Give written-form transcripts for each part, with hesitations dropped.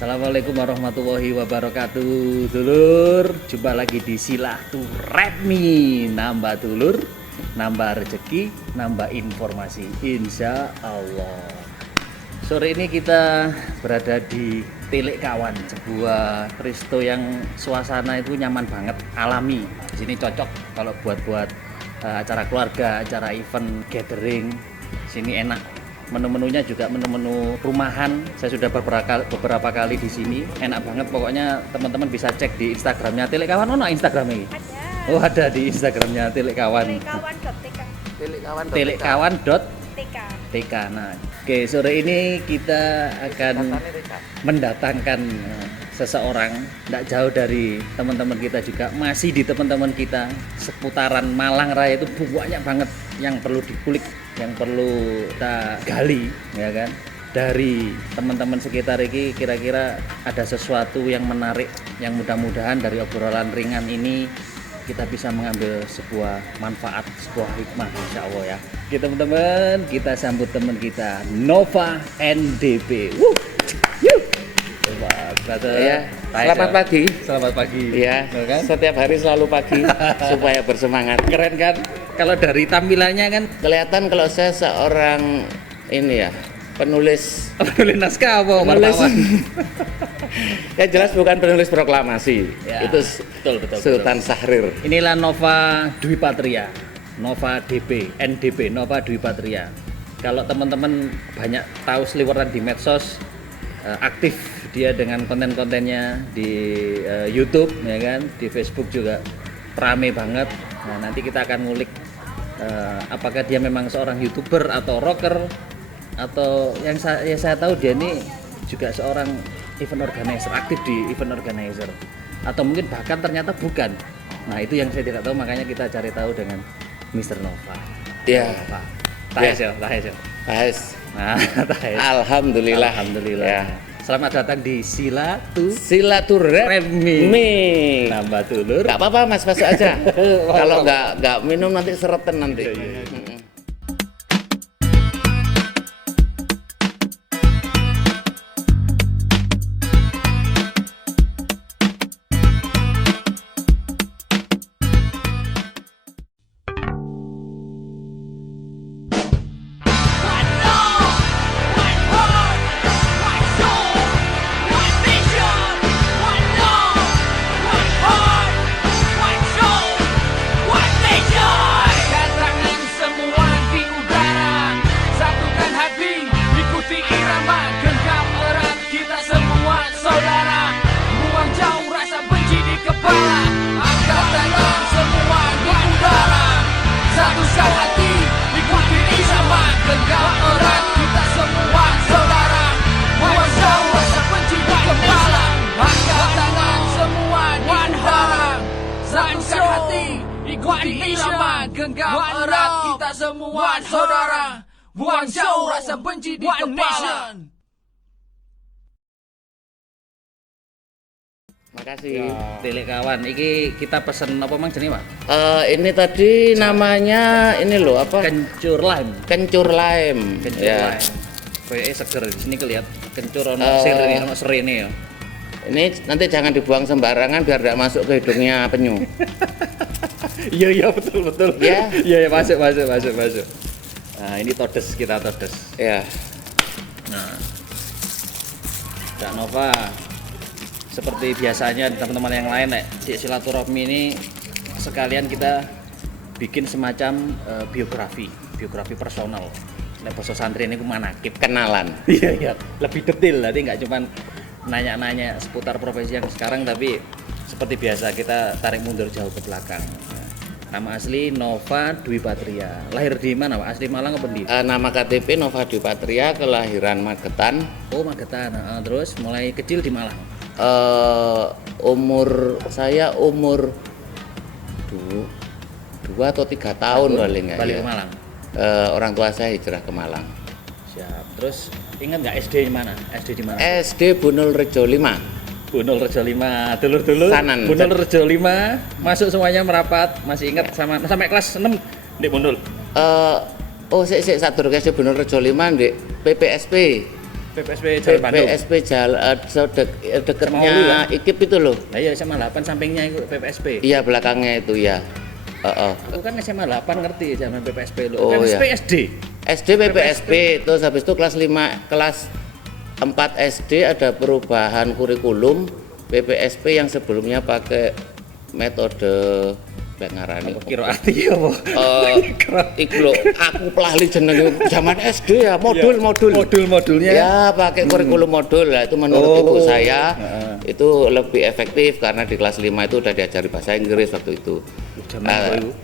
Assalamualaikum warahmatullahi wabarakatuh. Dulur, jumpa lagi di Silaturahmi. Nambah dulur, nambah rezeki, nambah informasi, insya Allah. Sore ini kita berada di Tilik Kawan, sebuah resto yang suasana itu nyaman banget, alami. Di sini cocok kalau buat acara keluarga, acara event, gathering. Sini enak. Menu-menunya juga menu-menu rumahan. Saya sudah beberapa kali di sini. Enak banget, pokoknya teman-teman bisa cek di Instagramnya Tilik Kawan. Oh, Instagramnya? Ada. Oh, ada di Instagramnya Tilik Kawan. Tilikkawan.tk. Nah, oke, sore ini kita akan mendatangkan seseorang tidak jauh dari teman-teman kita juga, masih di teman-teman kita seputaran Malang Raya. Itu banyak banget yang perlu dikulik, yang perlu kita gali, ya kan? Dari teman-teman sekitar ini kira-kira ada sesuatu yang menarik, yang mudah-mudahan dari obrolan ringan ini kita bisa mengambil sebuah manfaat, sebuah hikmah, insya Allah ya. Oke teman-teman, kita sambut teman kita, Nova NDP. Ya, selamat pagi. Selamat pagi. Ya, kan? setiap hari selalu pagi supaya bersemangat. Keren kan? Kalau dari tampilannya kan Kelihatan kalau saya seorang ini ya, penulis naskah apa penulis wartawan? ya jelas bukan penulis proklamasi. Ya, Itu betul. Sultan Syahrir. Inilah Nova Dwi Patria, Nova DP, NDP, Nova Dwi Patria. Kalau teman-teman banyak tahu seliweran di medsos, aktif dia dengan konten-kontennya di YouTube, ya kan, di Facebook juga rame banget. Nah, nanti kita akan ngulik apakah dia memang seorang YouTuber atau rocker, atau yang saya tahu dia ini juga seorang event organizer, aktif di event organizer, atau mungkin bahkan ternyata bukan. Nah, itu yang saya tidak tahu, makanya kita cari tahu dengan Mr. Nova. Ya. Tahes. Nah, tahes. Alhamdulillah. Ya. Selamat datang di Silaturahmi. Nambah dulur. Gak apa-apa Mas, masuk aja. Kalau nggak minum nanti seretan nanti. Iya. Genggam erat kita semua saudara, buang jauh rasa benci di kepala. Makasih. Tilik Kawan, ini kita pesen apa mang jenenge, Pak? Ini tadi namanya ini loh apa? Kencur lime. Kencur lime. Kencur Ya. lime. Kayaknya seger di sini kelihatan. Kencur ono sirine, ono serine ya. Ini nanti jangan dibuang sembarangan biar tidak masuk ke hidungnya penyu. Iya betul. Ya. Iya masuk. Nah, ini kita todes. Ya. Nah, Kak Nova, seperti biasanya teman-teman yang lain di Silaturahmi ini sekalian kita bikin semacam biografi personal. Nek basa santri ini manakib. Kenalan. Iya, lebih detail. Nanti nggak cuma nanya-nanya seputar profesi yang sekarang, tapi seperti biasa kita tarik mundur jauh ke belakang. Nama asli Nova Dwi Patria. Lahir di mana, Pak? Asli Malang apa di? Nama KTP Nova Dwi Patria, kelahiran Magetan. Oh, Magetan. Terus mulai kecil di Malang. Umur 2 atau 3 tahun paling nggak balik ya. ke Malang. Orang tua saya hijrah ke Malang. Siap. Terus ingat nggak SD di mana? SD di mana? SD Bunul Rejo 5. Bunul Rejo 5, dulur-dulur. Sanan. Bunul Rejo 5, masuk semuanya merapat. Masih ingat sampai kelas 6 di Bunul. Sik sadurunge SD Bunul Rejo 5 ndek PPSP. PPSP Jalan Bandung. PPSP dekatnya Sama Ulu ya? IKIP itu loh. Nah iya SMA 8 sampingnya itu PPSP. Iya belakangnya itu ya. Aku kan SMA 8 ngerti zaman PPSP lo. Oh, PPSP iya. SD. SD PPSP, terus habis itu kelas 4 SD ada perubahan kurikulum PPSP yang sebelumnya pakai metode ngarani. Apa kira arti apa? Iku lho, aku pelali jenenge zaman SD ya, modulnya. Ya, pakai kurikulum modul. Lah itu menurut ibu saya itu lebih efektif karena di kelas 5 itu udah diajari bahasa Inggris waktu itu.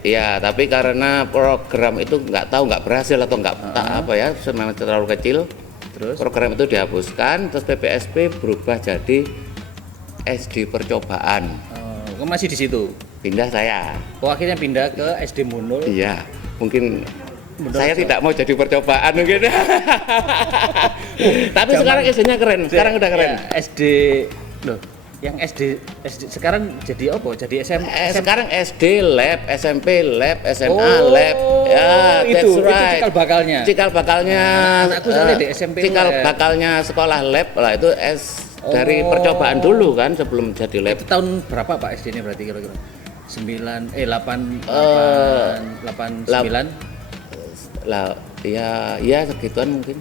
Iya, tapi karena program itu nggak berhasil atau apa ya, memang terlalu kecil. Terus program itu dihapuskan, terus PPSP berubah jadi SD percobaan. Kok masih di situ? Pindah saya. Oh akhirnya pindah ke SD Munul. Iya, mungkin saya tidak mau jadi percobaan mungkin. Tapi sekarang SD-nya keren, sekarang udah keren. Ya, SD loh, yang SD sekarang jadi apa? Jadi Sekarang SD lab, SMP lab, SMA lab. Ya, itu, that's right. Itu cikal bakalnya. Cikal bakalnya. Anakku soalnya di SMP cikal bakalnya sekolah lab lah itu dari percobaan dulu kan sebelum jadi lab. Itu tahun berapa Pak SD-nya berarti kira-kira? 9 8 9 lah ya segituan mungkin.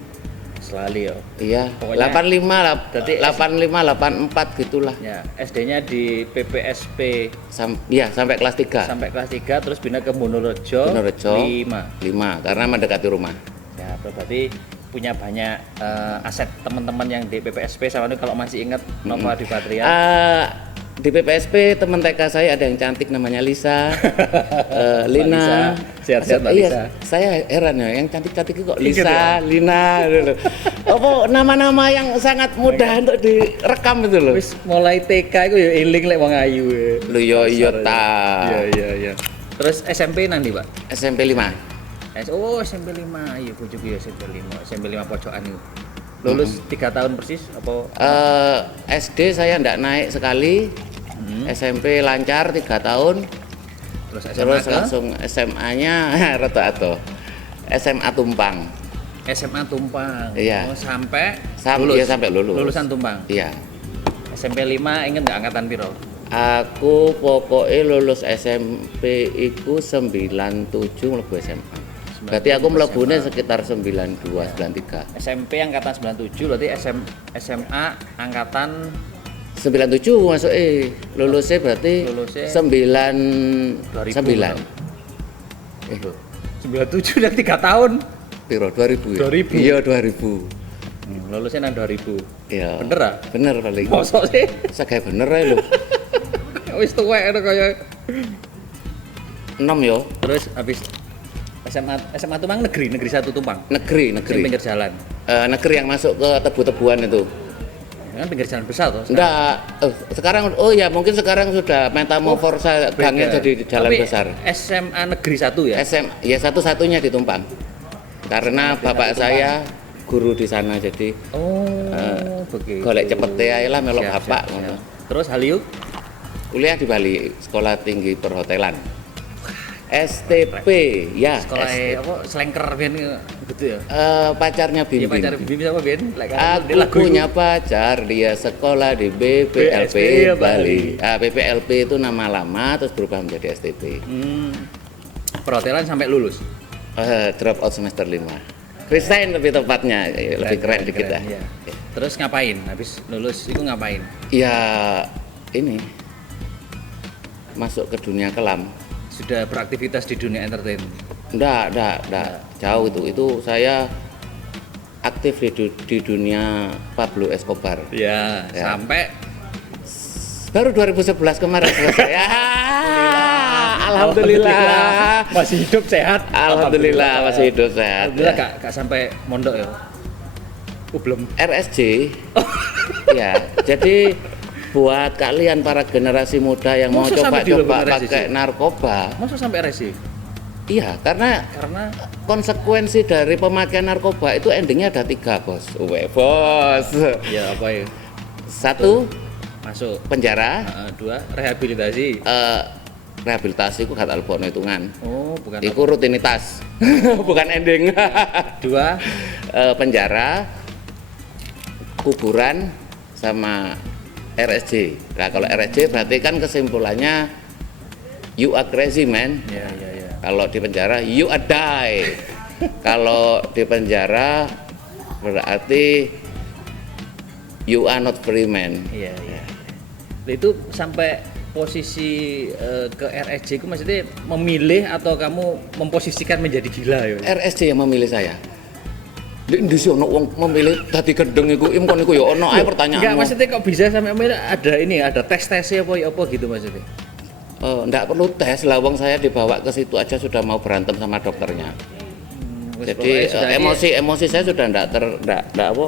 Selalu ya. Iya, Pokoknya 85 84 gitulah. Ya, SD-nya di PPSP Sampai kelas 3. sampai kelas 3 terus pindah ke Monorejo 5 karena mendekati rumah. ya berarti punya banyak aset teman-teman yang di PPSP sama ini kalau masih ingat Nova di Patria. Di PPSP teman TK saya ada yang cantik namanya Lisa, Lina. Sehat-sehat Mbak Lisa. Iya, saya heran ya, yang cantik-cantik itu kok Lisa, Lina gitu. Apa nama-nama yang sangat mudah untuk direkam itu loh. Wis mulai TK itu ya eling lek wong ayu. Lho yo iya ta. Iya. Terus SMP nanti, Pak? SMP 5. SMP 5. Iya, bojoku ya SMP 5. SMP 5 pojokan itu. Lulus 3 tahun persis apa? SD saya enggak naik sekali. SMP lancar 3 tahun. Terus langsung SMA-nya rada ato. SMA Tumpang. SMA Tumpang. Iya. Sampai lulus. Lulusan Tumpang. Iya. SMP 5 inget enggak angkatan piro? Aku pokoknya lulus SMP iku 97 mlebu SMA. Berarti aku mlebune sekitar 92 93. SMP angkatan 97 berarti SMA angkatan 97 masuk lulusnya berarti 99. 97 udah 3 tahun. Piro 2000 ya? 2000. Iya 2000. Lulusnya nang 2000. Iya. Bener ah? Bener paling. Mosok sih? Sagay bener ae lho. Wis tuwek ngono kaya 6 yo. Terus habis SMA Tumpang negeri 1 Tumpang. Negeri. Pinggir jalan. Negeri yang masuk ke tebu-tebuan itu. Kan pinggir jalan besar toh. Enggak, sekarang ya mungkin sekarang sudah metamorfosa gangnya jadi jalan besar. SMA negeri 1 ya? Ya satu-satunya di Tumpang. Karena bapak saya guru di sana jadi begitu. golek cepet ae lah melok bapak ngono. Terus Haliu Kuliah di Bali, Sekolah Tinggi Perhotelan. STP ya. Sekolah apa selengker ben gitu ya? Pacarnya Iya Bimbing. pacar Bimbing sama Ben. Aku punya pacar, dia sekolah di BPLP Bali. BPLP itu nama lama terus berubah menjadi STP. Perhotelan sampai lulus. Drop out semester 5. Resign lebih tepatnya, lebih keren dikit lah. Iya. Terus ngapain? Habis lulus itu ngapain? Ya ini masuk ke dunia kelam. Sudah beraktivitas di dunia entertain. Enggak, jauh itu. Itu saya aktif di dunia Pablo Escobar. Ya. Sampai baru 2011 kemarin selesai. Ya, Alhamdulillah. Masih hidup sehat. Alhamdulillah masih hidup sehat. Alhamdulillah gak sampai mondok ya. Belum. RSJ. Ya, jadi buat kalian para generasi muda yang mau coba-coba pakai narkoba. Masa sampai RSI? Iya, karena konsekuensi dari pemakaian narkoba itu endingnya ada 3, bos. Bos. Ya apa ya? 1 masuk penjara. 2 rehabilitasi. Rehabilitasi ku kata albono hitungan. Oh, bukan. Iku rutinitas. Bukan ending. 2 penjara. kuburan sama RSJ. Nah kalau RSJ berarti kan kesimpulannya you are crazy man. Ya. Kalau di penjara you are die. Kalau di penjara berarti you are not free man. Iya. Itu sampai posisi ke RSJ itu maksudnya memilih atau kamu memposisikan menjadi gila ya? RSJ yang memilih saya. Di Indonesia ono wong memilih dadi gendeng iku im kon iku ya ono ae pertanyaan. Enggak, maksudnya kok bisa sampai memilih ada tes-tesnya apa gitu maksudnya? Enggak perlu tes lah, wong saya dibawa ke situ aja sudah mau berantem sama dokternya. Jadi emosi saya sudah enggak apa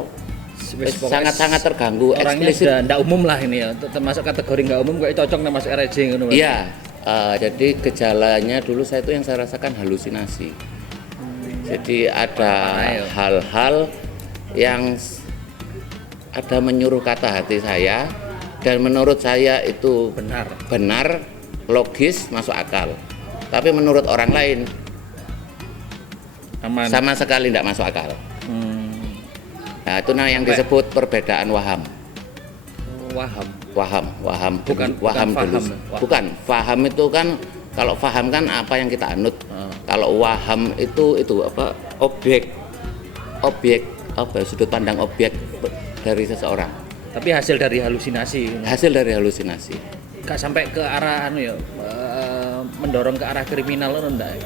sangat-sangat terganggu, orangnya eksplisit. sudah enggak umum lah ini ya, termasuk kategori enggak umum kayak cocok nih masuk RSJ ngono. Iya. Jadi gejalanya dulu saya itu yang saya rasakan halusinasi. Jadi ada hal-hal yang ada menyuruh kata hati saya dan menurut saya itu benar, logis, masuk akal. Tapi menurut orang lain sama sekali tidak masuk akal. Nah, itu yang disebut perbedaan waham. Waham. Bukan waham dulu. faham. Bukan, faham itu kan kalau faham kan apa yang kita anut. Kalau waham itu apa? Objek apa? Sudut pandang objek dari seseorang. Tapi hasil dari halusinasi. Hasil dari halusinasi. Gak sampai ke arah mendorong ke arah kriminal enggak?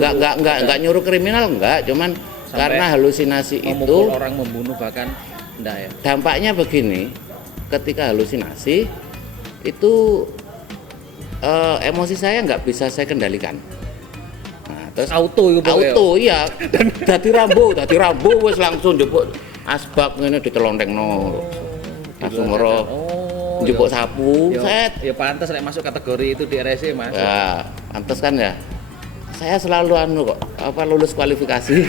Enggak nyuruh kriminal enggak, cuman sampai karena halusinasi itu orang membunuh bahkan enggak ya. Dampaknya begini, ketika halusinasi itu emosi saya nggak bisa saya kendalikan. Nah, terus auto iya. Dadi rambo wis langsung njupuk asbak ngene ditelondengno. Langsung ora njupuk sapu, set. Ya pantas lek masuk kategori itu di RSC, Mas. Ya, pantas kan ya. Saya selalu lulus kualifikasi.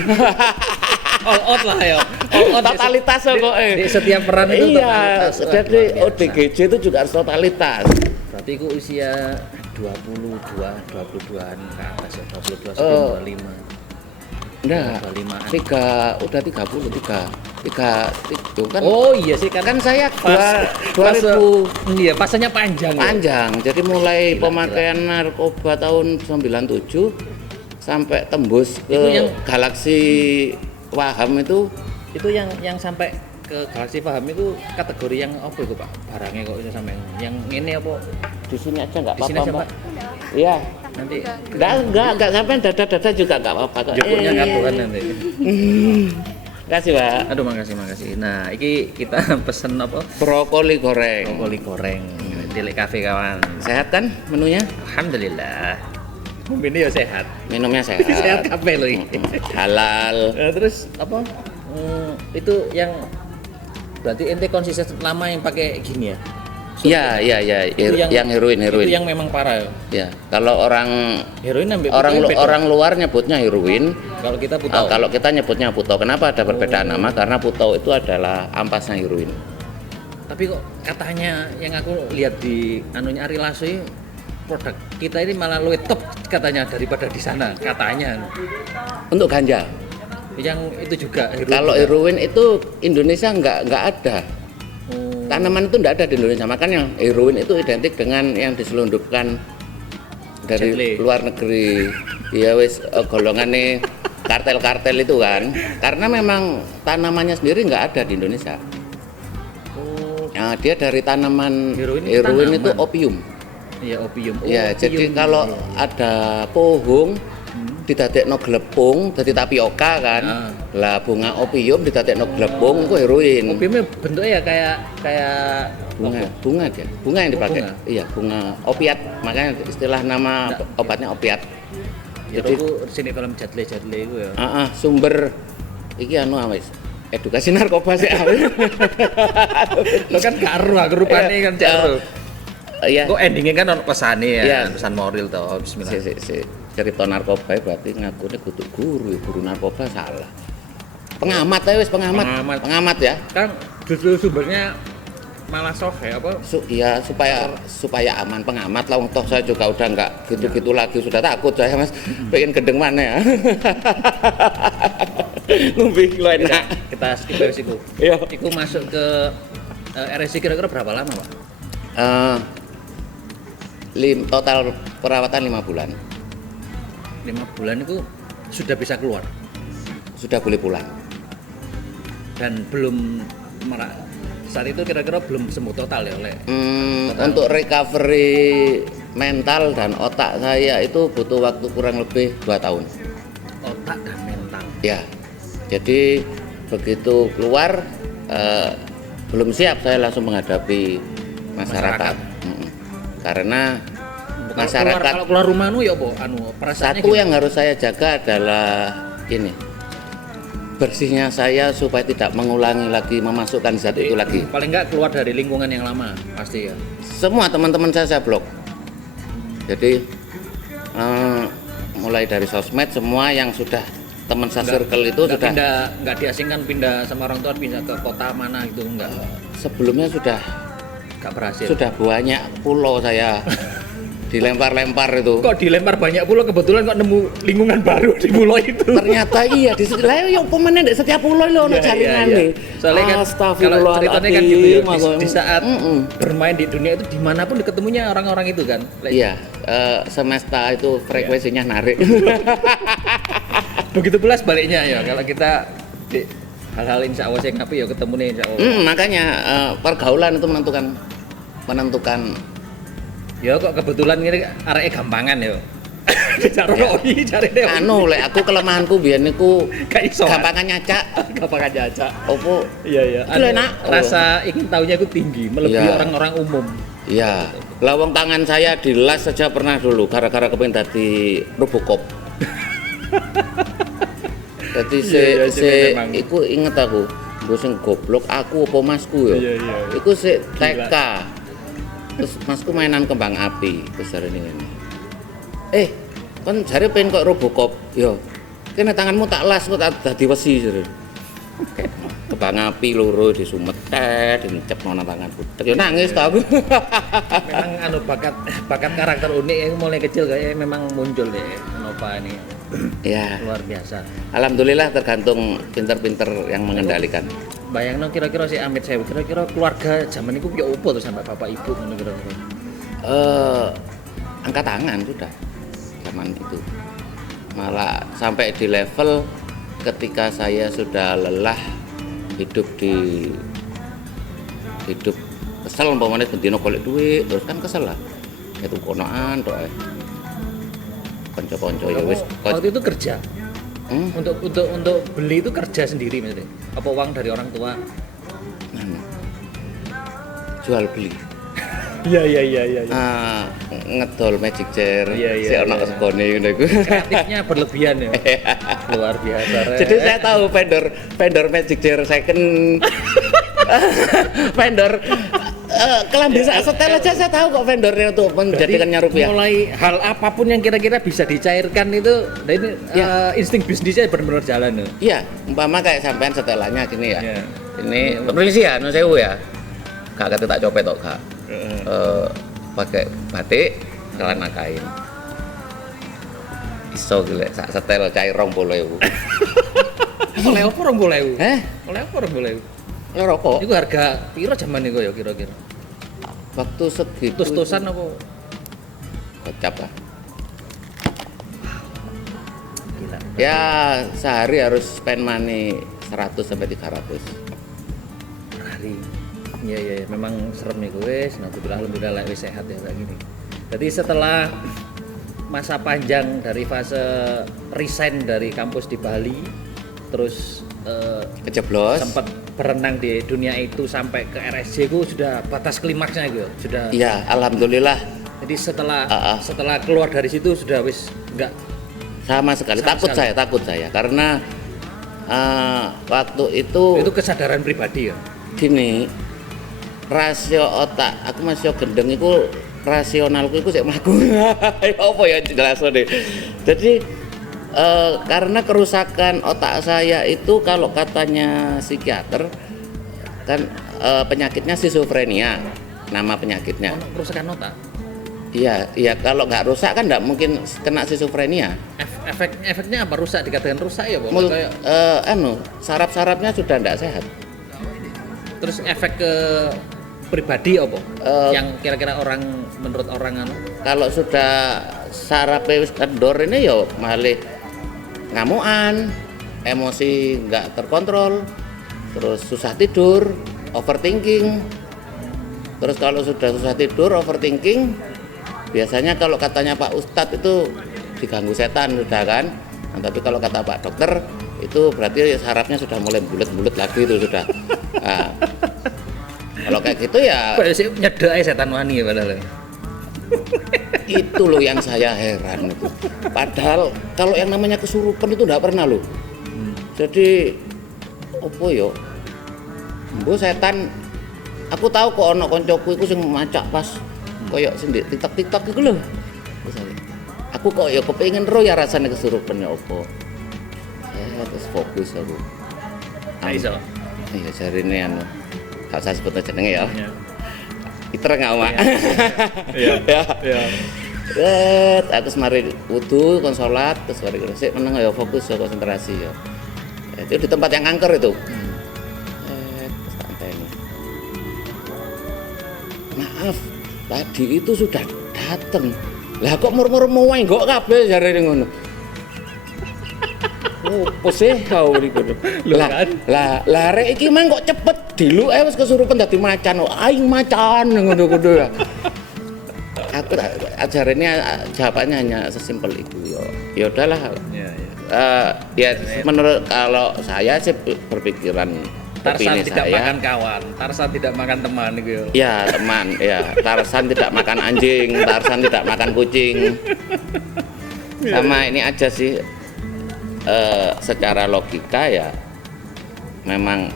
All out lah ya. All out totalitas kok. Di setiap peran itu iya, jadi ODGJ itu juga harus totalitas. Berarti ku usia 22-an ke atas ya, 22 sampai 25. Enggak. 25-an. Udah 33 itu kan. Oh iya sih kan saya 2000 iya, pasanya panjang. Jadi mulai pemakaian narkoba tahun 97 sampai tembus ke galaksi Waham itu yang sampai ke galaksi Waham itu kategori yang apa itu Pak? Barangnya kok bisa sampai yang ini apa? Di sini aja nggak apa-apa. Di sini Pak. Iya. Nanti enggak sampai dada juga nggak apa-apa kok. Jemputnya ngaturan nanti. Makasih, Pak. Aduh, makasih. Nah, ini kita pesen apa? Brokoli goreng. Di Cafe kawan. Sehat kan menunya? Alhamdulillah. Minumnya ya sehat. Minumnya sehat. Sehat kafe loh ini. Halal. Nah, terus apa? Itu yang berarti ente konsisten lama yang pakai gini ya? Iya. Yang heroin. Itu yang memang parah ya? Ya, kalau orang heroin orang luar nyebutnya heroin. Kalau kita putau. Kalau kita nyebutnya putau. Kenapa ada perbedaan nama? Karena putau itu adalah ampasnya heroin. Tapi kok katanya yang aku lihat di anunya Ari Lasso produk kita ini malah lebih top katanya daripada di sana katanya. Untuk ganja. Yang itu juga heroin. Kalau heroin itu Indonesia nggak ada. Tanaman itu nggak ada di Indonesia, makanya heroin itu identik dengan yang diselundupkan dari luar negeri. Ya wis golongan nih kartel-kartel itu kan, karena memang tanamannya sendiri nggak ada di Indonesia. Nah, dia dari tanaman heroin itu opium. Iya, opium. Ya, jadi kalau ada pohong didadekno glepung dadi tapioka kan. Lah bunga opium didadekno glepung itu heroin. Opiumnya bentuknya kayak bunga dia. Bunga yang dipakai. Iya, bunga opiat. Makanya istilah nama obatnya opiat. Jadi aku sini film jadle itu ya. Sumber iki wis edukasi narkoba sih. Lo kan garu rupane kan jaro. Iya. Kok endingnya kan ono pesane ya, pesan moral to. Bismillah. Cerita narkoba berarti ngakune kudu guru narkoba salah. Pengamat ya. Kan justru sumbernya malah soft ya apa? Ya supaya aman pengamat lah. Toh saya juga udah nggak gitu-gitu lagi, sudah takut saya Mas. Pengen gendeng mana ya? Ngombe lo enak. Kita skip wis iku. Iya. Iku masuk ke RSC kira-kira berapa lama, Pak? Total perawatan 5 bulan. 5 bulan itu sudah bisa keluar Sudah boleh pulang. dan belum saat itu kira-kira belum sembuh total ya oleh Untuk recovery mental dan otak saya itu butuh waktu kurang lebih 2 tahun. otak dan mental. Ya, jadi begitu keluar belum siap saya langsung menghadapi masyarakat. Karena masyarakat kalau keluar rumah ya apa perasaannya satu gimana? yang harus saya jaga adalah ini, bersihnya saya supaya tidak mengulangi lagi memasukkan zat itu lagi. Paling nggak keluar dari lingkungan yang lama pasti ya. Semua teman-teman saya blok. Jadi mulai dari sosmed semua yang sudah teman saya circle itu Nggak sudah pindah, nggak diasingkan pindah sama orang tua pindah ke kota mana gitu enggak. sebelumnya sudah Berhasil. banyak pulau saya dilempar-lempar itu. Kok dilempar banyak pulau, kebetulan kok nemu lingkungan baru di pulau itu. Ternyata iya di yang pemainnya di setiap pulau lo ono jaringan nih. Soalnya kan kalau ceritanya kan gitu ya, di saat bermain di dunia itu dimanapun ketemunya orang-orang itu kan. Iya, semesta itu frekuensinya narik. Begitu pula sebaliknya ya, kalau kita di hal-hal insya Allah saya ngapain ya ketemu nih insya Allah. Makanya pergaulan itu menentukan. Ya kok kebetulan ini areke gampangan ya. Dicaroi cari deh. Lek aku kelemahanku biyen niku Gak iso. gampangan nyacak. Gampangan aja. Opo? Iya. Itu enak. Rasa ingin tahunya itu tinggi, melebihi Iya. orang-orang umum. Iya. Lawang tangan saya dilas saja pernah dulu gara-gara kepengin dadi Robocop. Jadi memang. iku inget aku. Gue sing goblok aku apa masku ya. Iya. Iku sik TK. Terus masku mainan kembang api besar ini. Kan jare pengen kok Robocop. Yo. Kene tanganmu tak las kok tak dadi wesi jare. Kembang api loro disumetet, dincep nang tanganku. Yo nangis ta aku. Memang bakat karakter unik yang mulai kecil kayak memang muncul deh Nova ini. Ya. Luar biasa. Alhamdulillah tergantung pinter-pinter yang mengendalikan. Bayangno kira-kira si Amit Sewu, kira-kira keluarga zaman itu ya opo tuh sampai bapak ibu ngono kira-kira. Angkat tangan sudah zaman itu. Malah sampai di level ketika saya sudah lelah hidup kesel umpamane bendino golek duit terus kan kesel lah. Itu konoan tok ae. Konco-konco ya wis. Waktu itu kerja. Untuk beli itu kerja sendiri maksudnya. Apa uang dari orang tua? Jual beli. Iya. Ngedol magic chair. Iya. Si ono sekone ngono iku. Kreatifnya berlebihan ya. Luar biasa. Jadi saya tahu vendor magic chair second vendor kelambi setel aja saya tahu kok vendornya untuk menjadikannya rupiah. Mulai hal apapun yang kira-kira bisa dicairkan itu, nah ini insting bisnisnya benar-benar jalan ya. Iya, umpama kayak sampean setelannya gini ya. Iya. Ini permisi ya, nun sewu ya. Gak kata tak copet kok kak. Pakai batik, celana kain. Iso gile, sak setel cair 20.000. Oleh apa 20.000? Oleh apa 20.000? Ya rokok. Itu harga piro zaman itu ya kira-kira? Waktu segitu. Tus-tusan apa? Gocap lah. Gila. Ya sehari harus spend money 100 sampai 300. Per hari. Iya, memang serem nih gue. Alhamdulillah lah wis sehat ya kayak gini. Jadi setelah masa panjang dari fase resign dari kampus di Bali, terus Kejeblos. sempat berenang di dunia itu sampai ke RSJ itu sudah batas klimaksnya gitu. Sudah. Iya, alhamdulillah. Jadi setelah keluar dari situ sudah wis enggak Sama sekali. Takut saya karena waktu itu kesadaran pribadi ya. gini, rasio otak aku masih gendeng itu rasionalku itu sik mlaku. Apa ya jelas deh. Jadi karena kerusakan otak saya itu kalau katanya psikiater kan penyakitnya schizophrenia, nama penyakitnya. Kerusakan otak. Iya, kalau nggak rusak kan nggak mungkin kena schizophrenia. Efeknya apa rusak? Dikatakan rusak ya, Pak? Kayak Saraf-sarafnya sudah nggak sehat. terus efek ke pribadi apa? Yang kira-kira orang menurut orang Kalau sudah sarafnya wis kendor ini ya malah ngamuan, emosi nggak terkontrol, terus susah tidur, overthinking. Terus kalau sudah susah tidur, overthinking, biasanya kalau katanya Pak Ustadz itu diganggu setan sudah kan. Nah, tapi kalau kata Pak Dokter itu berarti sarafnya sudah mulai bulat-bulat lagi itu sudah. Nah, kalau kayak gitu ya nyedek aja setan wani ya padahal. itu loh yang saya heran itu. Padahal kalau yang namanya kesurupan itu enggak pernah loh. Jadi opo yo? Mbok setan aku tahu kok ono koncoku iku sing macak pas koyo sing di TikTok iku lho. Aku kok ya kepengin ro ya rasane kesurupan ya opo. Terus fokus aku. Iso. Iya jarine anu. Gak usah sebut jenenge ya. Iter enggak, Mak. Iya. Iya. Aku semari wudu, kon salat, terus mari resik meneng ya fokus ya konsentrasi ya. Itu di tempat yang angker itu. Terus tak anteni. Maaf, tadi itu sudah datang. Lah kok murmur wae kok kabeh jarene ngono. Opo sih kau niku. Lah rek iki mang kok cepet dilu wis kesurupan dadi macan. Aing macan ngono-ngono ya. Aku ajarannya jawabannya hanya sesimpel itu ya. Ya udahlah. Ya menurut kalau saya sih berpikiran Tarsan opini tidak saya. makan kawan, Tarsan tidak makan teman gitu. Ya teman, ya Tarsan tidak makan anjing, Tarsan tidak makan kucing. Sama ini aja sih. Secara logika ya memang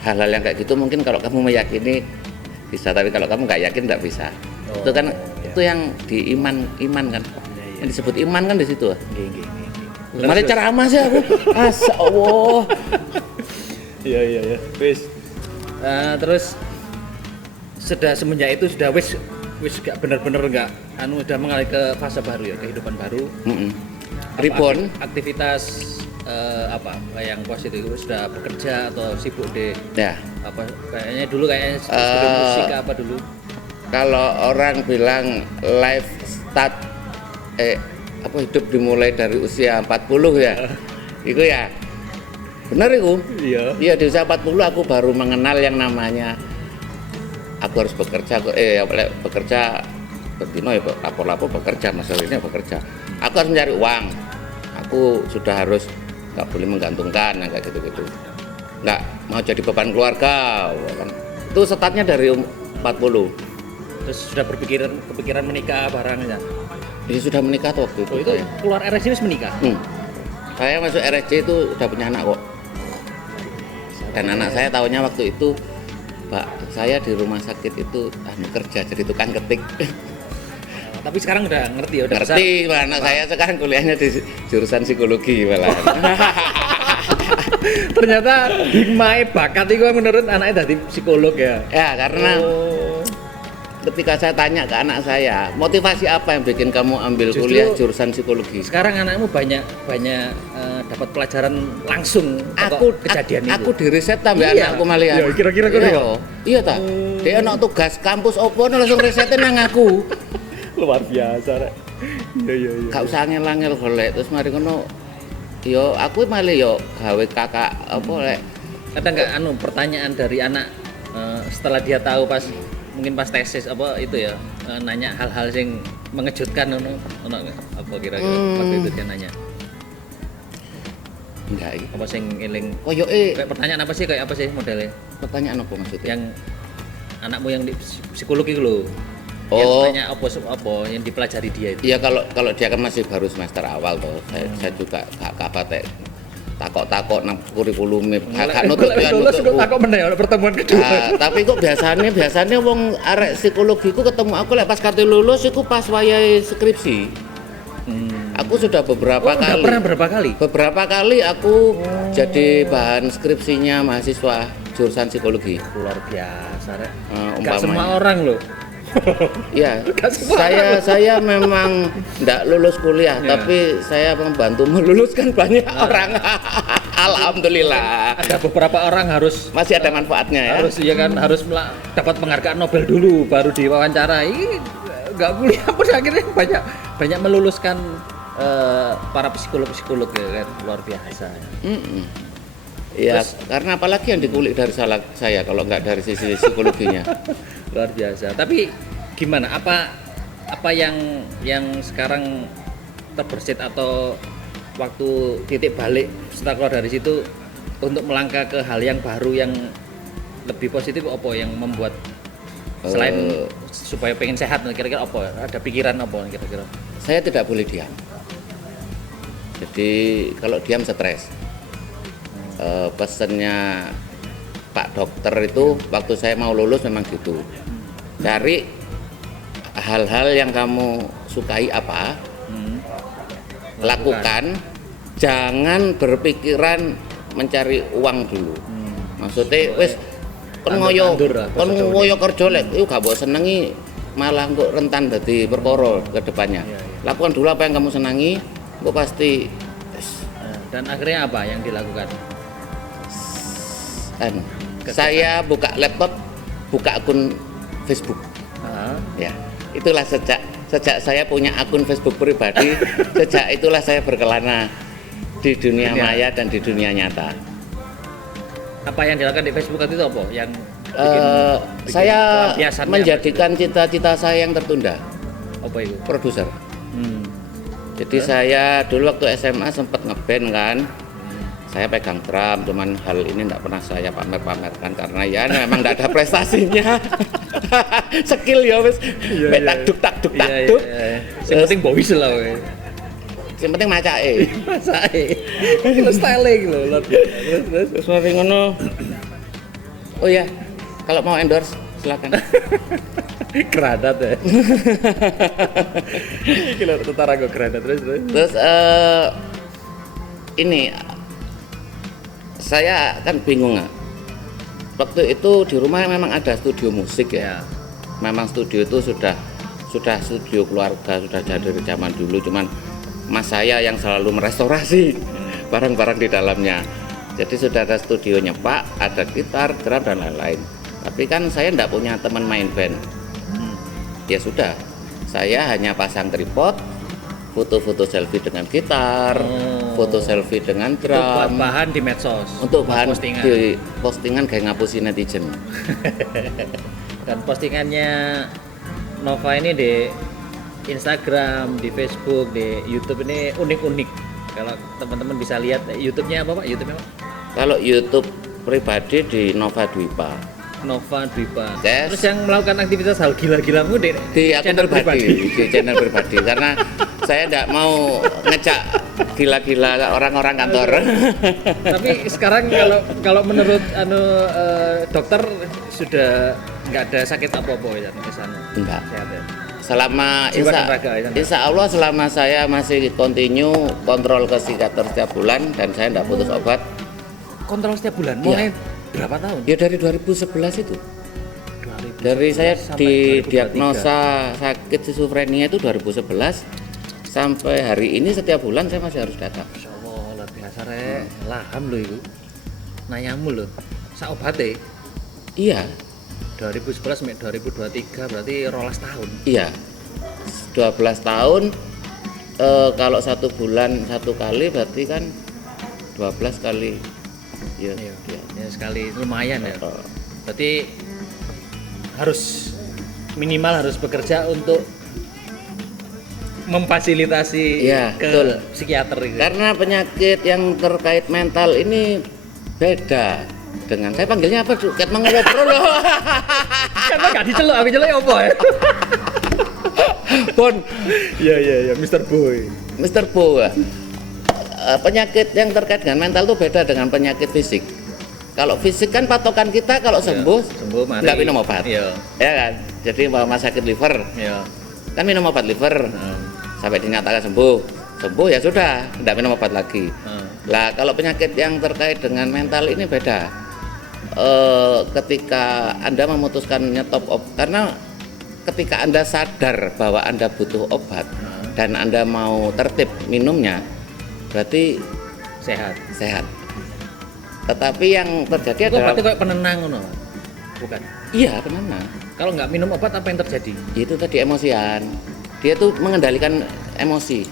hal-hal yang kayak gitu mungkin kalau kamu meyakini bisa, tapi kalau kamu nggak yakin nggak bisa. Itu kan itu yang di iman kan, yang disebut iman kan di situ. Mari ceramah sih aku, asa Allah. Iya. Wis. Terus sudah semenjak itu sudah wis gak benar-benar nggak udah mengalami ke fase baru ya, kehidupan baru. Reborn. Aktivitas apa yang positif itu sudah bekerja atau sibuk deh? Ya. Apa kayaknya dulu musik apa dulu? Kalau orang bilang life start hidup dimulai dari usia 40 ya. Itu ya. Benar itu? Iya. Iya, di usia 40 aku baru mengenal yang namanya aku harus bekerja bekerja berdino ya, lapor-lapor bekerja, masalahnya bekerja. Aku harus mencari uang. Aku sudah harus nggak boleh menggantungkan kayak gitu-gitu. Nggak mau jadi beban keluarga. Itu startnya dari 40. Terus sudah kepikiran menikah barangnya? Jadi sudah menikah tuh waktu itu. Itu saya. Keluar RSC wis menikah? Saya masuk RSC itu udah punya anak kok. Dan anak saya tahunya waktu itu, Pak, saya di rumah sakit itu kerja jadi tukang ketik. Tapi sekarang udah ngerti ya, udah ngerti, besar. Anak saya sekarang kuliahnya di jurusan psikologi malah. Ternyata hikmah bakat itu menurut anaknya dari psikolog ya. Ya, karena ketika saya tanya ke anak saya, motivasi apa yang bikin kamu ambil kuliah jurusan psikologi? Sekarang anakmu banyak dapat pelajaran langsung kejadian itu. Aku di riset tambah anakku malian. Iya, kira-kira Iya ta. Dia ono tugas kampus opo langsung risetin nang aku. Luar biasa rek. Iya. Gak usah angel-angel golek terus mari ngono. Yo aku malah yo gawe kakak apa lek. Ada enggak pertanyaan dari anak setelah dia tahu mungkin pas tesis apa itu ya nanya hal-hal yang mengejutkan apa kira-kira waktu itu dia nanya. Enggak iki. Apa sing eling? Koyoke Kayak pertanyaan apa sih modelnya? Pertanyaan apa maksudnya? Yang anakmu yang di psikologi lho. Oh. Yang tanya apa yang dipelajari dia itu? Iya kalau dia kan masih baru semester awal tuh. Saya juga gak patek takok-takok nang kurikulum gak nutut ya nutut. Takok meneh pertemuan kedua. Tapi kok biasanya wong arek psikologi ku ketemu aku lek pas kate lulus iku pas wayahe skripsi. Aku sudah beberapa kali. Udah pernah berapa kali? Beberapa kali aku jadi bahan skripsinya mahasiswa jurusan psikologi. Luar biasa, Rek. Nggak Umpamanya. semua orang loh. Ya, Nggak semua orang. saya memang tidak lulus kuliah, Ya. tapi saya membantu meluluskan banyak orang. Alhamdulillah. Ada beberapa orang harus Masih ada manfaatnya ya. harus ya kan harus dapat penghargaan Nobel dulu baru diwawancarai. Nggak kuliah pun akhirnya banyak meluluskan para psikolog ya kan, luar biasa. Ya, karena apalagi yang dikulik dari saya kalau nggak dari sisi psikologinya. Luar biasa. Tapi gimana? Apa yang sekarang terbersit atau waktu titik balik setelah keluar dari situ untuk melangkah ke hal yang baru yang lebih positif apa yang membuat selain supaya pengen sehat kira-kira apa? Ada pikiran apa kira-kira? Saya tidak boleh diam. Jadi kalau diam stres. Pesannya Pak Dokter itu waktu saya mau lulus memang gitu. Cari hal-hal yang kamu sukai apa, lakukan. Jangan berpikiran mencari uang dulu. Maksudnya wes kon ngoyo kerja lek iku gak mbok senengi malah kok rentan dadi perkara ke depannya. Lakukan dulu apa yang kamu senangi, kok pasti. Dan akhirnya apa yang dilakukan? Saya buka laptop, buka akun Facebook. Ya, itulah sejak saya punya akun Facebook pribadi, sejak itulah saya berkelana di dunia maya dan di dunia nyata. Apa yang dilakukan di Facebook itu apa? Yang Saya pelampiasannya menjadikan cita-cita saya yang tertunda, apa itu? produser. Jadi saya dulu waktu SMA sempat ngeband kan. Saya pegang drum, cuman hal ini tidak pernah saya pamer-pamerkan karena ya memang tidak ada prestasinya. Skill ya wis. Takduk. Yang penting bawa whistle lah. Yang penting macake. Macake. Itu styling lho. Terus mari ngono. Oh ya, kalau mau endorse silakan. Granat ya. Kilo tetara gue granat terus. Terus ini saya kan bingung. Waktu itu di rumah memang ada studio musik ya. Memang studio itu sudah studio keluarga, sudah jadi dari zaman dulu, cuman mas saya yang selalu merestorasi barang-barang di dalamnya. Jadi sudah ada studionya Pak, ada gitar, drum dan lain-lain. Tapi kan saya tidak punya teman main band. Ya sudah, saya hanya pasang tripod, foto-foto selfie dengan gitar, foto selfie dengan drum. Untuk bahan di medsos. Untuk bahan postingan. di postingan kayak ngapusin netizen. Dan postingannya Nova ini di Instagram, di Facebook, di YouTube ini unik-unik. Kalau teman-teman bisa lihat YouTube-nya apa Pak? YouTube-nya Pak? Kalau YouTube pribadi di Nova Dwipa. Nova Dwipa. Yes. Terus yang melakukan aktivitas hal gila-gilamu di akun pribadi, di channel pribadi karena saya tidak mau ngecak gila-gila orang-orang kantor. Tapi sekarang kalau menurut dokter sudah nggak ada sakit apa-apa ya di sana. Enggak. Sehat ya. Selama Jiwa dan raga, ya, insya Allah selama saya masih continue kontrol ke psikiater setiap bulan dan saya tidak putus obat. Kontrol setiap bulan. Iya. Mulai berapa tahun? Ya dari 2011 itu. 2011 Dari saya sampai 2023. diagnosa sakit schizophrenia itu 2011 sampai hari ini setiap bulan saya masih harus datang. Masya Allah, luar biasa Rek. Laham loh itu. Nayamu loh. Sak obate. Iya. 2011 sampai 2023 berarti 12 tahun. Iya. 12 tahun kalau satu bulan satu kali berarti kan 12 kali. Ya, Iya. ya. Ya sekali lumayan ya. Oh. Berarti harus minimal harus bekerja untuk memfasilitasi Iya, ke betul. psikiater itu. Karena penyakit yang terkait mental ini beda dengan saya panggilnya apa tuh? Ket mengobrol loh. Karena gak diceluk, aku celuk apa ya? Bon, Iya, Mr. Boy. Mr. Bo. Penyakit yang terkait dengan mental itu beda dengan penyakit fisik. Kalau fisik kan patokan kita kalau sembuh mari. nggak minum obat. Iya. Ya kan? Jadi umpama sakit liver, Iya. kan minum obat liver. Sampai dinyatakan sembuh ya sudah, tidak minum obat lagi. Lah kalau penyakit yang terkait dengan mental ini beda. ketika Anda memutuskan nyetop karena ketika Anda sadar bahwa Anda butuh obat dan Anda mau tertib minumnya, berarti sehat. Tetapi yang terjadi itu adalah berarti kayak penenang ngono. Bukan. iya penenang. Kalau nggak minum obat apa yang terjadi? Itu tadi emosian. Dia tuh mengendalikan emosi.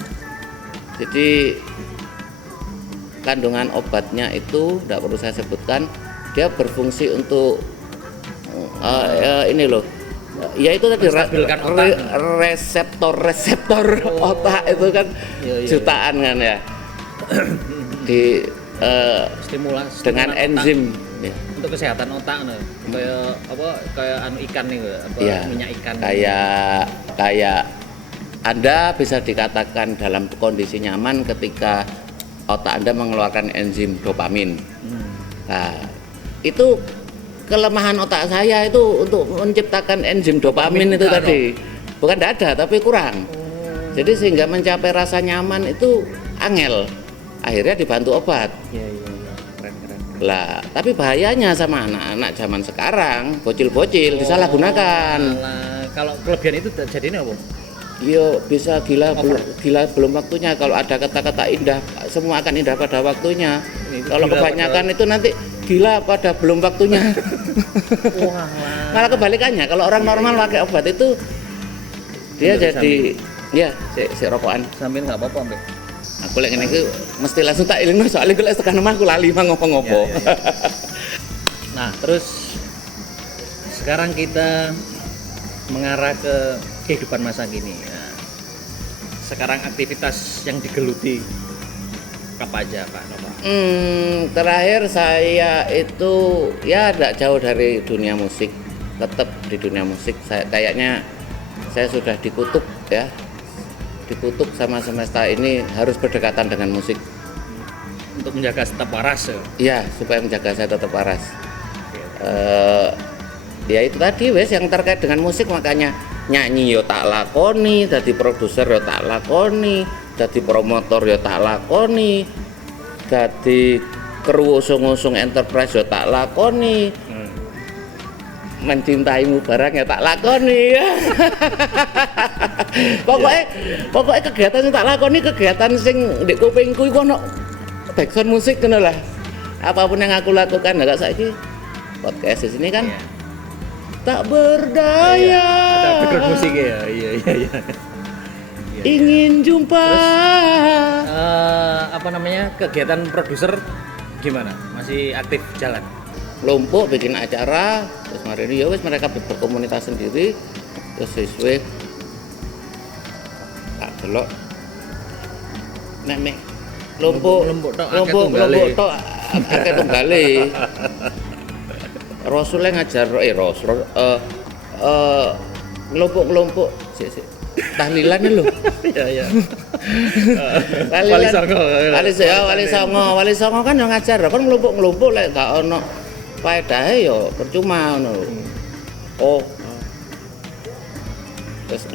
Jadi kandungan obatnya itu tidak perlu saya sebutkan, dia berfungsi untuk ini loh, ya itu tadi menstabilkan otak. reseptor otak itu kan jutaan kan ya di Stimulasi dengan enzim ya. untuk kesehatan otak no. kayak anu ikan nih apa Ya, minyak ikan kayak Anda bisa dikatakan dalam kondisi nyaman ketika otak Anda mengeluarkan enzim dopamin. Nah, itu kelemahan otak saya itu untuk menciptakan enzim dopamin itu tadi. Bukan tidak ada, tapi kurang. Jadi sehingga mencapai rasa nyaman itu angel. Akhirnya dibantu obat. Iya. Keren. Lah, tapi bahayanya sama anak-anak zaman sekarang, bocil-bocil disalahgunakan. Kalau kelebihan itu jadinya apa? Yo bisa gila belum waktunya. Kalau ada kata-kata indah, semua akan indah pada waktunya. Kalau kebanyakan itu nanti gila pada belum waktunya. Malah kebalikannya. Kalau orang normal pakai obat itu dia jadi ya si rokokan. Sambil nggak apa-apa, Mbak. Aku lagi ini mesti langsung tak ilmu soalnya gue tekan aku lali mah ngopo-ngopo. Ya. Nah terus sekarang kita mengarah ke kehidupan masa kini. Nah, sekarang aktivitas yang digeluti apa aja Pak Nova? Terakhir saya itu ya tidak jauh dari dunia musik, tetap di dunia musik. Kayaknya saya sudah dikutuk ya, dikutuk sama semesta ini harus berdekatan dengan musik. Untuk menjaga tetap waras ya? Iya, supaya menjaga saya tetap waras. Ya itu tadi wes yang terkait dengan musik, makanya nyanyi yo tak lakoni, jadi produser yo tak lakoni, jadi promotor yo tak lakoni, jadi kru usung-usung enterprise yo tak lakoni, mencintaimu barang ya tak lakoni. Pokoknya kegiatan yang tak lakoni, kegiatan sing di kupingku iku ono background musik ngono lah. Apapun yang aku lakukan, agak saiki podcast di sini kan. Tak berdaya. Ada background musik ya. Iya. Ingin jumpa. Terus, apa namanya kegiatan produser gimana? Masih aktif jalan? Lompok bikin acara, terus hari ini ya wes mereka berkomunitas sendiri, terus sesuai tak delok. Nek lompok tok akeh tunggale. Rasulnya ngajar ngelompok sik tahlilan lho. Iya. Wali songo kan yang ngajar kan ngelompok lek gak ono faedahe ya percuma ngono. Oh. Terus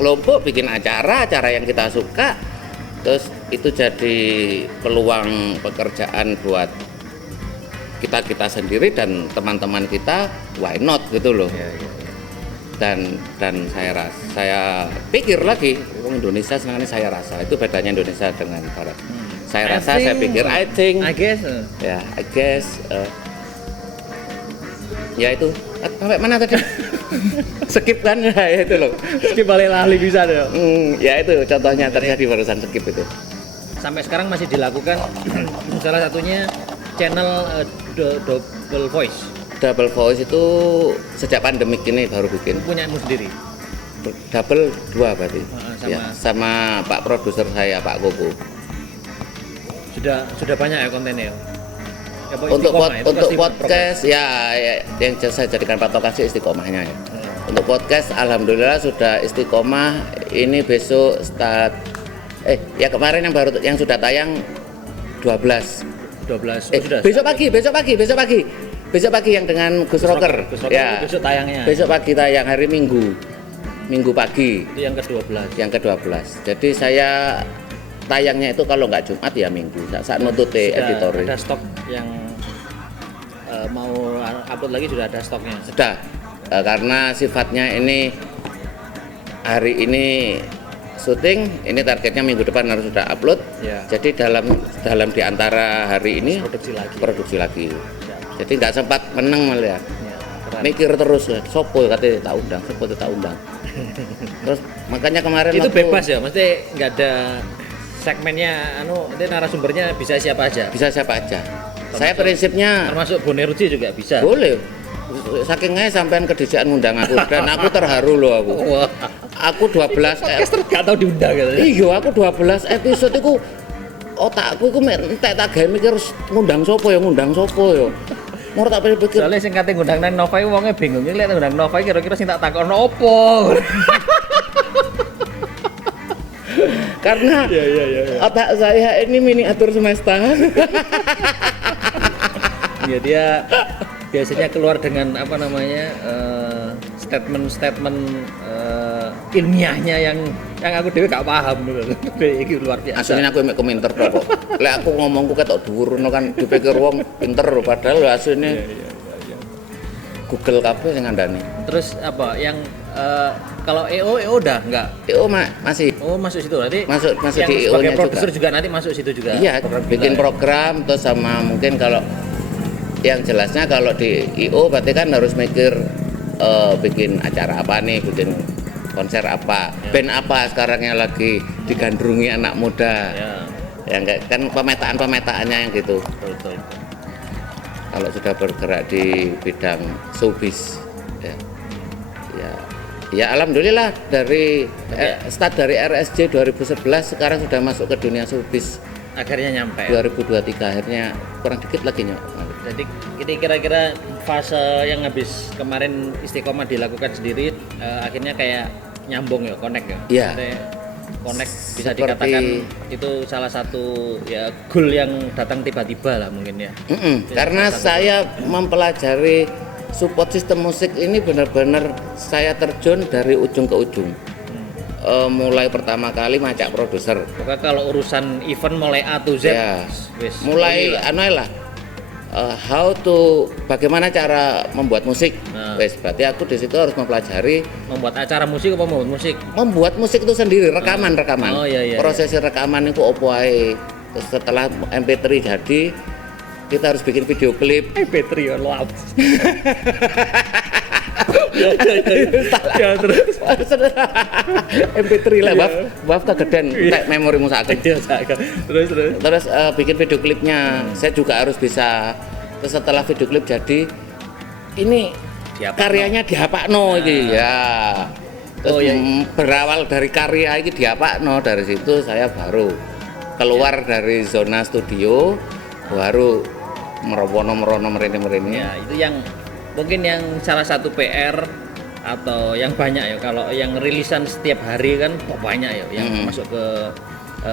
ngelompok bikin acara yang kita suka, terus itu jadi peluang pekerjaan buat kita sendiri dan teman-teman kita, why not gitu loh. Dan saya pikir lagi, Indonesia senangnya saya rasa itu bedanya Indonesia dengan Barat. Saya pikir I guess ya itu sampai mana tadi? Skip kan ya itu loh. Skip balik lali bisa deh. Ya itu contohnya terjadi barusan skip itu. Sampai sekarang masih dilakukan salah satunya channel Double Voice. Double Voice itu sejak pandemik ini baru bikin. Punyamu sendiri. Double 2 berarti. Sama Pak produser saya Pak Koko. Sudah banyak ya kontennya. Ya, untuk podcast ya yang saya jadikan patokan sih istiqomahnya ya. Untuk podcast alhamdulillah sudah istiqomah. Ini besok start kemarin yang sudah tayang 12. Sudah. Besok pagi yang dengan Gus Rocker. Ya. Besok tayangnya. Besok pagi tayang hari Minggu pagi. Itu yang ke-12. Yang ke-12. Jadi saya tayangnya itu kalau nggak Jumat ya Minggu. Saat nutute editor. Ada stok yang mau upload lagi sudah ada stoknya. Sudah, karena sifatnya ini hari ini syuting, ini targetnya minggu depan harus sudah upload. Ya. Jadi dalam di antara hari ini produksi lagi. Ya. Jadi nggak sempat meneng malah. Ya, keren. Mikir terus, sopo katanya tak undang, sopo tak undang. Terus makanya kemarin Itu waktu- bebas ya, mesti nggak ada segmennya, itu narasumbernya bisa siapa aja. bisa siapa aja. Saya prinsipnya Termasuk Boneruci juga bisa. boleh. Saking aja sampean kedisian ngundang aku dan aku terharu loh aku. Wah, Aku 12 podcaster nggak tahu diundang gitu. Iya, aku 12 episode itu otakku iku entek tak gawe mikir ngundang sopo ya. Mau tak pikir Soalnya sing kate ngundang nang Nova iku wonge bingung, iki lek ngundang Nova iki kira-kira sing tak takokno opo. karena otak saya ini miniatur semesta. Ya dia biasanya keluar dengan apa namanya statement-statement ilmiahnya yang aku dewe gak paham gitu. Iki luar biasa. Aslinya aku emek komentar kok. Lek aku ngomongku ketok dhuwur ngono kan dipikir wong pinter padahal aslinya Google kabeh sing ngandani. Terus apa yang kalau EO udah enggak? Itu masih Oh, masuk situ berarti. masuk yang di sebagai IO-nya produser juga. juga nanti masuk situ juga. Iya, Program bikin kita. program terus sama mungkin kalau yang jelasnya kalau di IO berarti kan harus mikir bikin acara apa nih, bikin konser apa, band apa sekarang yang lagi digandrungi anak muda. Ya, Yang kayak kan pemetaannya yang gitu. betul. Kalau sudah bergerak di bidang showbiz ya alhamdulillah dari start dari RSJ 2011 sekarang sudah masuk ke dunia showbiz. Akhirnya nyampe. 2023 akhirnya kurang dikit lagi nyok. Jadi ini kira-kira fase yang habis kemarin istiqomah dilakukan sendiri akhirnya kayak nyambung ya, connect ya. Iya. Maksudnya connect bisa Seperti- dikatakan itu salah satu ya goal yang datang tiba-tiba lah mungkin ya. Karena saya mempelajari support sistem musik ini benar-benar saya terjun dari ujung ke ujung. Mulai pertama kali macak produser. Pokoknya kalau urusan event mulai A to Z Ya. wis, Mulai inilah. lah. How to bagaimana cara membuat musik. Nah. Wes, berarti aku di situ harus mempelajari membuat acara musik apa membuat musik? membuat musik itu sendiri, rekaman. Oh, iya, Prosesi rekaman itu opo ae. Terus setelah MP3 jadi kita harus bikin video klip. MP3 loud. Ya terus. MP3 lah, maaf kegedean, tek memorimu sakit. Iya, terus. Terus bikin video klipnya, saya juga harus bisa. Terus setelah video klip jadi, ini Diapakno. karyanya diapakno iki ya. Terus Oh, iya. berawal dari karya ini diapakno, dari situ saya baru keluar dari zona studio, baru merono merini. Ya, itu yang mungkin yang salah satu PR atau yang banyak ya, kalau yang rilisan setiap hari kan kok banyak ya yang masuk ke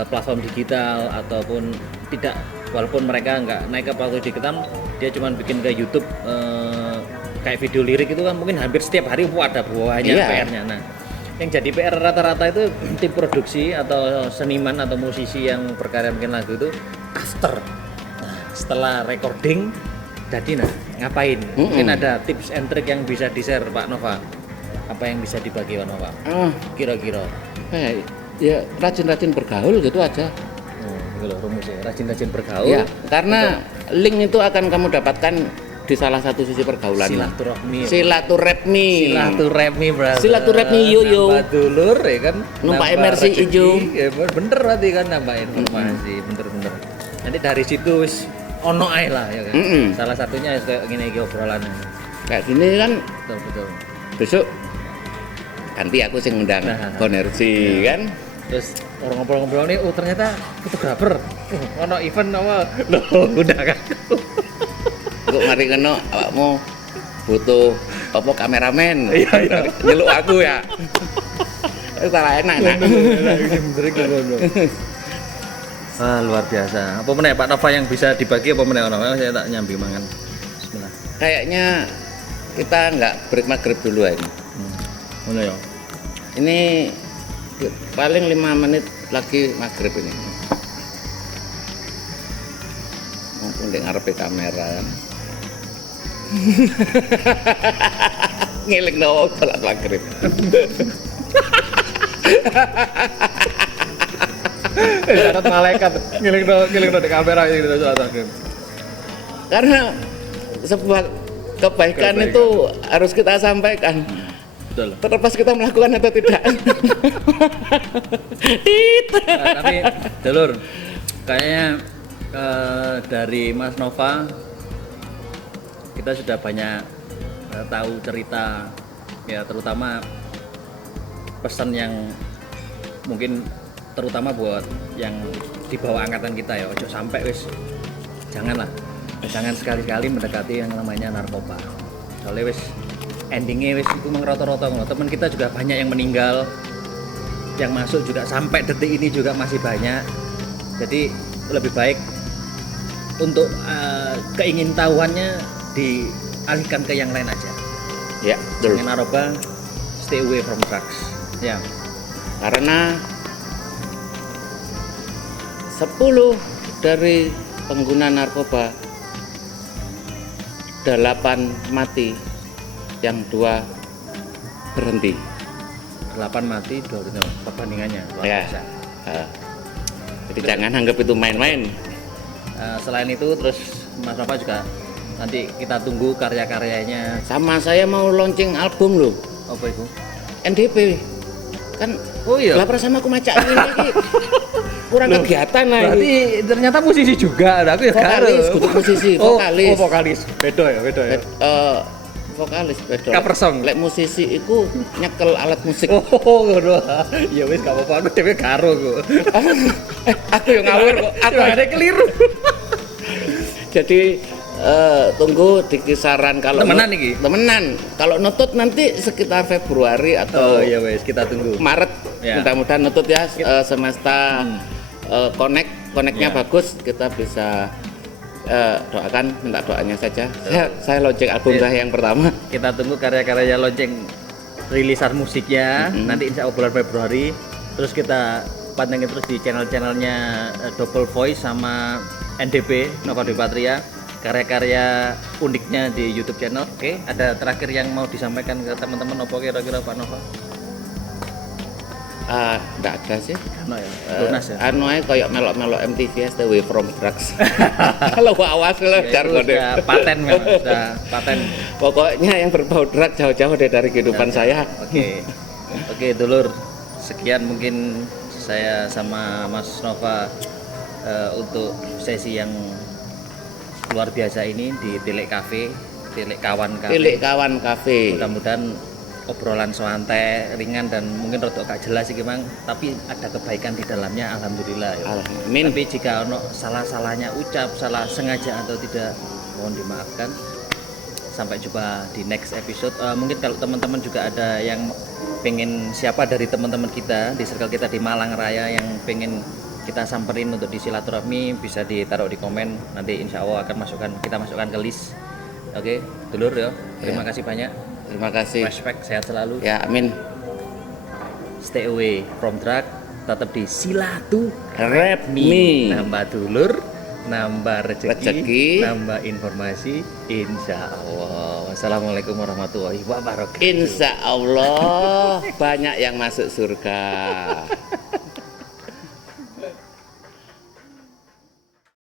platform digital ataupun tidak, walaupun mereka nggak naik ke platform digital, dia cuma bikin ke YouTube kayak video lirik itu kan mungkin hampir setiap hari ada banyak Iya. PR-nya. Nah, yang jadi PR rata-rata itu tim produksi atau seniman atau musisi yang berkarya bikin lagu itu after. Nah, setelah recording jadi ngapain? Mungkin ada tips and trick yang bisa di-share Pak Nova. Apa yang bisa dibagi Pak Nova? Kira-kira. Ya rajin-rajin bergaul gitu aja. Gitu loh rumusnya. Rajin-rajin bergaul. Ya, karena link itu akan kamu dapatkan di salah satu sisi pergaulan. Silaturahmi. Silaturahmi, brother. Silaturahmi, yo. Nambah dulur ya kan. Numpak Nambah MRC rezeki. ijo. Ya, bener berarti kan nambah informasi. Bener. Nanti dari situ wis ono ae lah ya kan. Salah satunya kayak gini iki obrolan. Kayak gini kan Betul. besok ganti aku sing ngundang Bonerji kan. Terus orang ngobrol-ngobrol nih, oh ternyata fotografer. Ono event apa? Loh, udah kan. Kok mari kena awakmu butuh apa kameramen. Iya. Nyeluk aku ya. Itu salah enak. Bener iki ngono. Luar biasa. Apa meneh Pak Nova yang bisa dibagi apa meneh ono? Saya tak nyambi mangan. Bismillah. Kayaknya kita nggak break maghrib dulu ini. Ngono ya. Ini paling 5 menit lagi maghrib ini. Mumpung di ngarepe kamera kan. Ngiling no sholat maghrib. Catat malaikat ngiling di kamera ini sholat maghrib. Karena sebuah kebaikan itu harus kita sampaikan. Betul. Terlepas kita melakukan atau tidak. Tapi Dulur, kayaknya dari Mas Nova kita sudah banyak tahu cerita ya, terutama pesan yang mungkin terutama buat yang di bawah angkatan kita ya, ojo sampai jangan sekali-kali mendekati yang namanya narkoba. Soalnya endingnya itu memang rata-rata teman kita juga banyak yang meninggal, yang masuk juga sampai detik ini juga masih banyak. Jadi lebih baik untuk keingintahuannya dialihkan ke yang lain aja. Ya, betul. Jangan narkoba, stay away from drugs. Ya. Karena 10 dari pengguna narkoba 8 mati, yang 2 berhenti. 8 mati, 2 berhenti. Perbandingannya luar Ya. biasa. Jadi jangan anggap itu main-main. Selain itu terus Mas Nova juga nanti kita tunggu karya-karyanya. Sama saya mau launching album loh. Apa itu? NDP. Kan Oh iya. lapar sama aku macak ini iki. Kurang kegiatan lah Berarti ini. ternyata musisi juga, ada aku ya Vokalis, kudu musisi, vokalis. Oh, vokalis. Beda ya. Vokalis beda. Cover song. Lek musisi iku nyekel alat musik. Oh, ngono. Ya wis gak apa-apa, aku dhewe karo kok. Aku yang ngawur kok. Aku ada keliru. Jadi tunggu di kisaran kalau Temenan iki? Temenan. Kalau nutut nanti sekitar Februari atau Oh iya wis, kita tunggu. Maret. Ya. Mudah-mudahan nutut ya semesta connect-nya Ya. bagus, kita bisa doakan, minta doanya saja. Saya launching album Ya. saya yang pertama. Kita tunggu karya-karya lonceng rilisan musiknya nanti insya Allah bulan Februari. Terus kita pantengin terus di channel-channelnya Double Voice sama NDP Nova Dwi Patria, karya-karya uniknya di YouTube channel. Oke, ada terakhir yang mau disampaikan ke teman-teman apa kira-kira Pak Nova? Enggak ada sih. Ano ya, lunas ya. Anu ae koyo melok-melok MTV Stay Away From Drugs. Kalau awas lah Itu jargonnya. sudah paten memang, sudah paten. Pokoknya yang berbau drug jauh-jauh dari kehidupan saya. Oke, dulur. Sekian mungkin saya sama Mas Nova untuk sesi yang luar biasa ini di Tilik Cafe, Tilik Kawan Cafe. Tilik Kawan Cafe. Mudah-mudahan obrolan santai, ringan dan mungkin rada gak jelas sih Mang, tapi ada kebaikan di dalamnya, alhamdulillah ya. Amin. Tapi jika ono salah-salahnya ucap, salah sengaja atau tidak, mohon dimaafkan. Sampai jumpa di next episode. Mungkin kalau teman-teman juga ada yang pengen, siapa dari teman-teman kita di circle kita di Malang Raya yang pengen kita samperin untuk disilaturahmi, bisa ditaruh di komen. Nanti insya Allah akan kita masukkan ke list. Oke, dulur ya. Terima kasih banyak. Terima kasih. Respect, sehat selalu. Ya, amin. Stay away from drug, tetap di Silaturahmi. Nambah dulur, nambah rezeki, Rezeki. nambah informasi, insya Allah. Wassalamualaikum warahmatullahi wabarakatuh. Insya Allah banyak yang masuk surga.